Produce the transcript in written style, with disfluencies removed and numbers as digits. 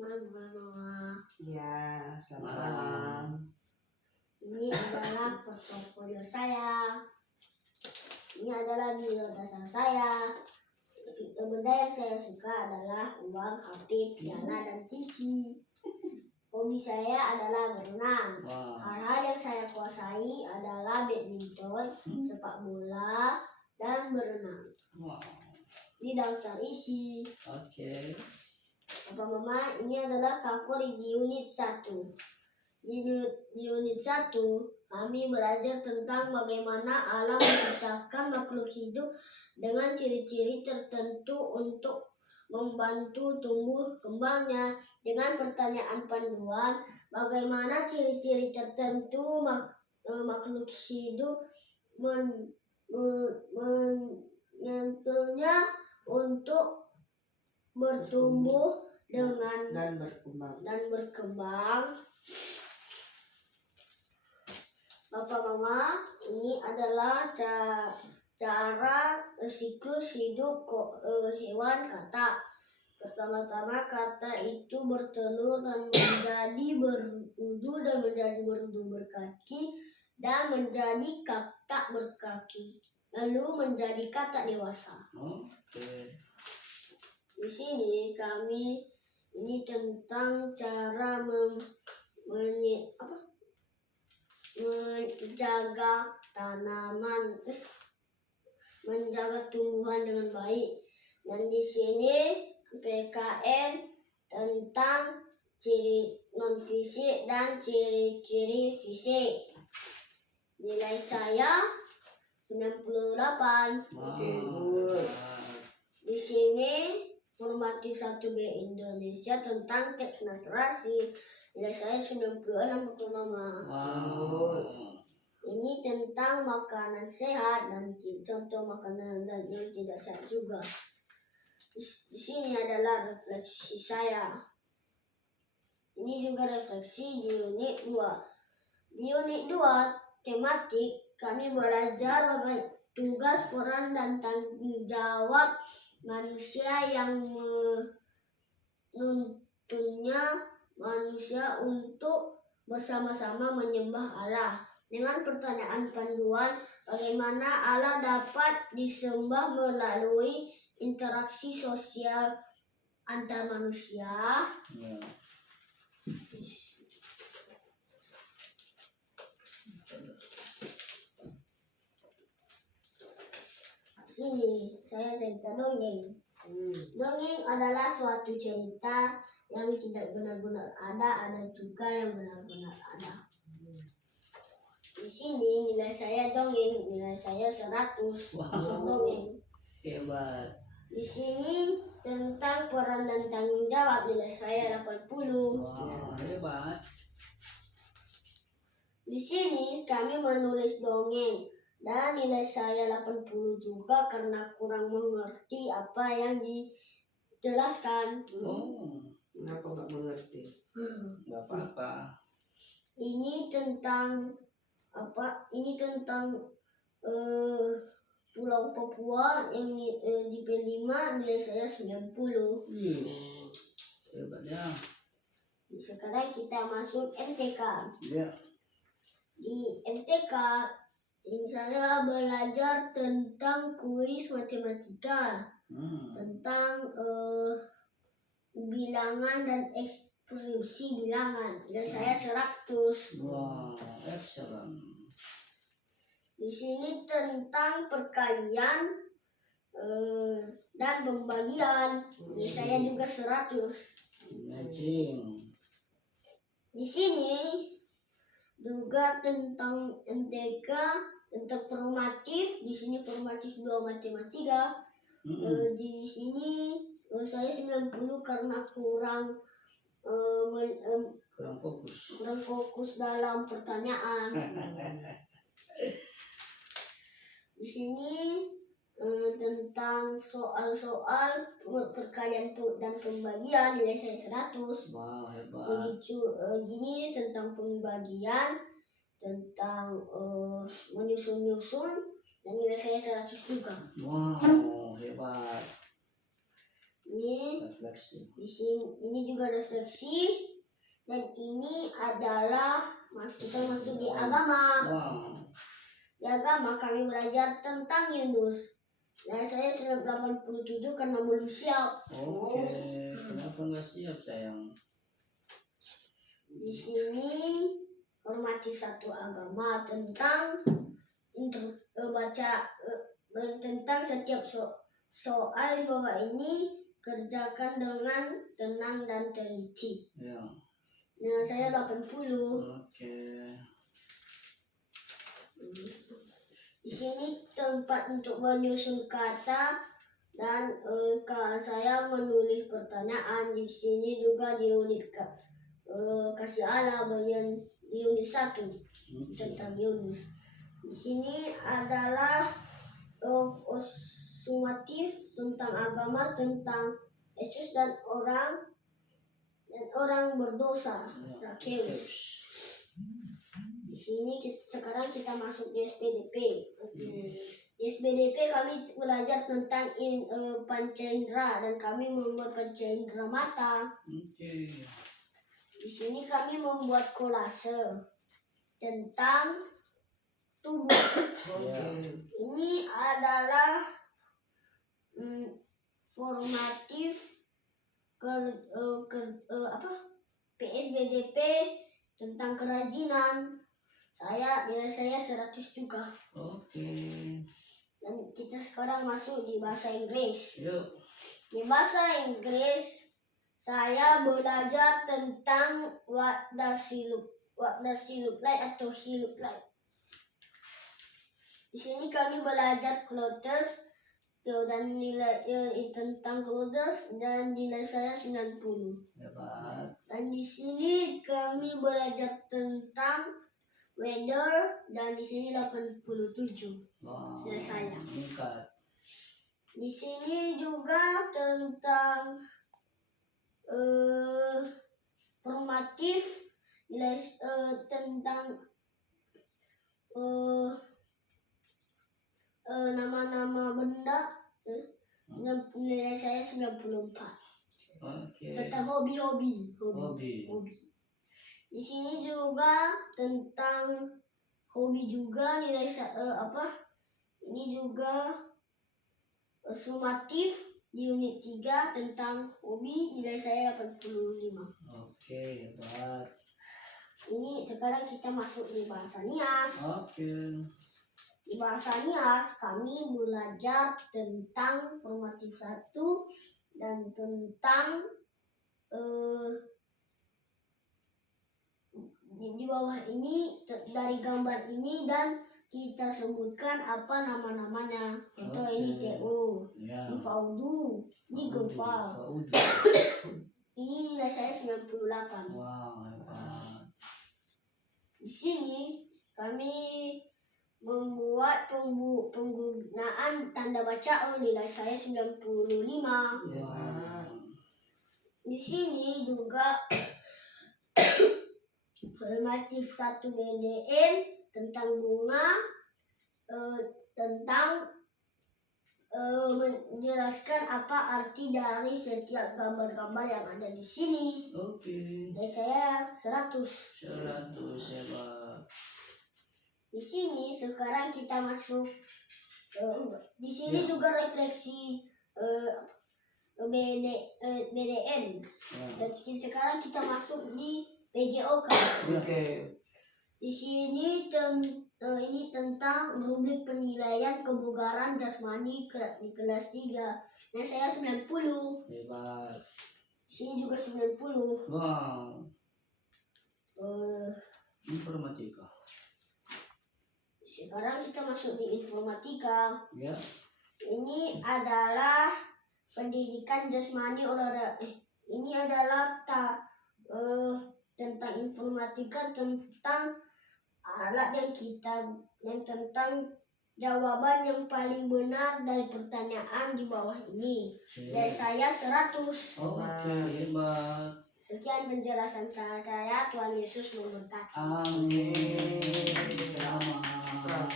Malam. Ya, selamat malam. Ini adalah portofolio saya. Ini adalah biodata saya. Benda yang saya suka adalah uang, HP, piala, dan TV. Hobi saya adalah berenang. Hal-hal yang saya kuasai adalah badminton, sepak bola, dan berenang. Ini daftar isi. Oke. Papa Mama, ini adalah cover di unit 1. Di unit 1, kami belajar tentang bagaimana alam menciptakan makhluk hidup dengan ciri-ciri tertentu untuk membantu tumbuh kembangnya. Dengan pertanyaan panduan, bagaimana ciri-ciri tertentu makhluk hidup menyentuhnya untuk bertumbuh dan berkembang. Bapak Mama, ini adalah cara siklus hidup hewan kata. Pertama-tama kata itu bertelur dan menjadi berudu dan menjadi berudu berkaki dan menjadi katak berkaki, lalu menjadi katak dewasa. Di sini kami ini tentang cara menjaga tanaman, menjaga tumbuhan dengan baik. Dan di sini PKN tentang ciri non fisik dan ciri-ciri fisik. Nilai saya 98. Di sini formatif 1B Indonesia tentang teks narasi. Nilai saya 96 untuk Mama. Ini tentang makanan sehat dan contoh makanan yang tidak sehat juga. Di sini adalah refleksi saya. Ini juga refleksi di unit 2. Di unit 2 tematik kami belajar bagaimana tugas, peran, dan tanggung jawab manusia yang menuntunnya manusia untuk bersama-sama menyembah Allah. Dengan pertanyaan panduan, bagaimana Allah dapat disembah melalui interaksi sosial antar manusia. Sini saya cerita dongeng. Dongeng adalah suatu cerita yang tidak benar-benar ada juga yang benar-benar ada. Di sini nilai saya dongeng, nilai saya 100 untuk dongeng. Hebat. Di sini tentang peran dan tanggung jawab, nilai saya 80. Hebat. Di sini kami menulis dongeng dan nilai saya 80 juga karena kurang mengerti apa yang dijelaskan. Kenapa nggak mengerti? Nggak apa-apa. Ini tentang apa? Ini tentang Pulau Papua yang di P5, nilai saya 90. Hebat ya. Sekarang kita masuk MTK. Ya. Di MTK ini saya belajar tentang kuis matematika, tentang bilangan dan ekspresi bilangan. Nilai saya 100. Wow, excellent. Di sini tentang perkalian dan pembagian. Nilai saya juga 100. Matching. Di sini juga tentang MTK, tentang formatif. Di sini formatif 2 matematika. Di sini saya 90 karena kurang fokus dalam pertanyaan. Di sini tentang soal-soal perkalian dan pembagian, nilai saya 100. Wow, hebat. Begitu gini tentang pembagian, tentang menyusun dan nilai saya 100 juga. Wow, hebat. Ini Refleksi. di sini ini juga refleksi, dan ini adalah kita masuk di agama. Wow. Di agama kami belajar tentang Yunus. Nah, saya sudah 87 karena belum siap. Oke. Kenapa nggak siap sayang? Di sini hormati satu agama tentang tentang setiap soal di bawah ini kerjakan dengan tenang dan teliti. Ya. Nah, saya 80. Oke. Di sini tempat untuk menyusun kata dan saya menulis pertanyaan. Di sini juga di unit kasih Allah bagian di unit 1 tentang Yunus. Di sini adalah sumatif tentang agama, tentang Yesus dan orang berdosa, Zakheus. Di sini sekarang kita masuk di SPDP. Di SPDP kami belajar tentang pancaindera dan kami membuat pancaindera mata. Oke. Di sini kami membuat kolase tentang tubuh. Oke. Ini adalah formatif PSBDP tentang kerajinan. Nilai saya 100 juga. Oke. Dan kita sekarang masuk di bahasa Inggris. Yuk. Di bahasa Inggris saya belajar tentang what does he look like atau he look like. Di sini kami belajar clothes dan nilai tentang clothes dan nilai saya 90. Hebat. Dan di sini kami belajar tentang weather dan di sini 87 Wow. nilai saya. Meningkat. Di sini juga tentang formatif nilai tentang nama-nama benda nilai saya 94. Oke. Tentang hobi. Hobi. Di sini juga tentang hobi juga nilai ini juga sumatif di unit 3 tentang hobi nilai saya 85. Oke, hebat. Ini sekarang kita masuk di bahasa Nias. Oke. Di bahasa Nias kami belajar tentang formatif 1 dan tentang di bawah ini dari gambar ini dan kita sebutkan apa nama-namanya. Contoh ini TO, Ya. ini Faudu, ini Gofal. Faudu. Ini nilai saya 98. Wow, hebat. Di sini kami membuat penggunaan tanda baca nilai saya 95. Wow. Di sini juga formatif 1 BDN tentang bunga, tentang menjelaskan apa arti dari setiap gambar-gambar yang ada di sini. Oke. Dan saya 100. 100, hebat. Di sini sekarang kita masuk di sini juga refleksi BDN. Dan sekarang kita masuk di PJOK. Oke. Di sini ini tentang rubrik penilaian kebugaran jasmani di kelas 3. Nah, saya 90. Hebat. Di sini juga 90. Wow. Informatika. Sekarang kita masuk di informatika. Ya. Ini adalah pendidikan jasmani olahraga. Ini adalah tentang informatika, tentang alat yang tentang jawaban yang paling benar dari pertanyaan di bawah ini. Dari saya 100. Oke, hebat. Sekian penjelasan saya. Tuhan Yesus memberkati. Amin. Selamat.